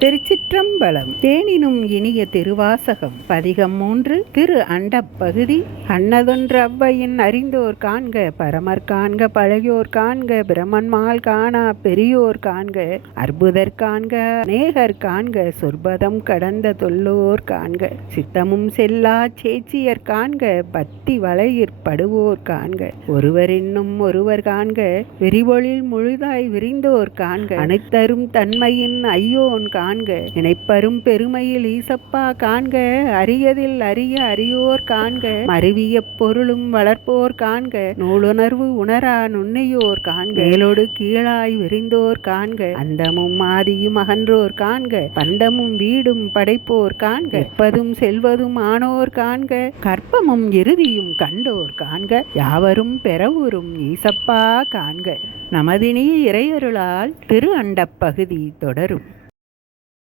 திருச்சிற்றம்பலம். தேனினும் இனிய திருவாசகம். பதிகம் 3. திரு அண்டப் பகுதி. அன்னதொன்று அவ்வையின் அறிந்தோர் காண்க, பரமர் காண்க, பழையோர் காண்க, பிரமன்மால் காணா பெரியோர் காண்க, அற்புதர் காண்க, அநேகர் காண்க, சொற்பதம் கடந்த தொல்லோர் காண்க, சித்தமும் செல்லா சேச்சியர் காண்க, பத்தி வளையிற் படுவோர் காண்க, ஒருவர் என்னும் ஒருவர் காண்க, விரிவொளில் முழுதாய் விரிந்தோர் காண்க, அனைத்தரும் தன்மையின் ஐயோன் காண்க, நினைப்பரும் பெருமையில் ஈசப்பா காண்க, அரியதில் அரிய அரியோர் காண்க, மருவிய பொருளும் வளர்ப்போர் காண்க, நூலுணர்வு உணரா நுண்ணியோர் காண்க, மேலோடு கீழாய் விரிந்தோர் காண்க, அந்தமும் ஆதியும் அகன்றோர் காண்க, பண்டமும் வீடும் படைப்போர் காண்க, எப்பதும் செல்வதும் ஆனோர் காண்க, கற்பமும் இறுதியும் கண்டோர் காண்க, யாவரும் பெறவுறும் ஈசப்பா காண்க. நமதினிய இறையருளால் திரு அண்டப் பகுதி தொடரும்.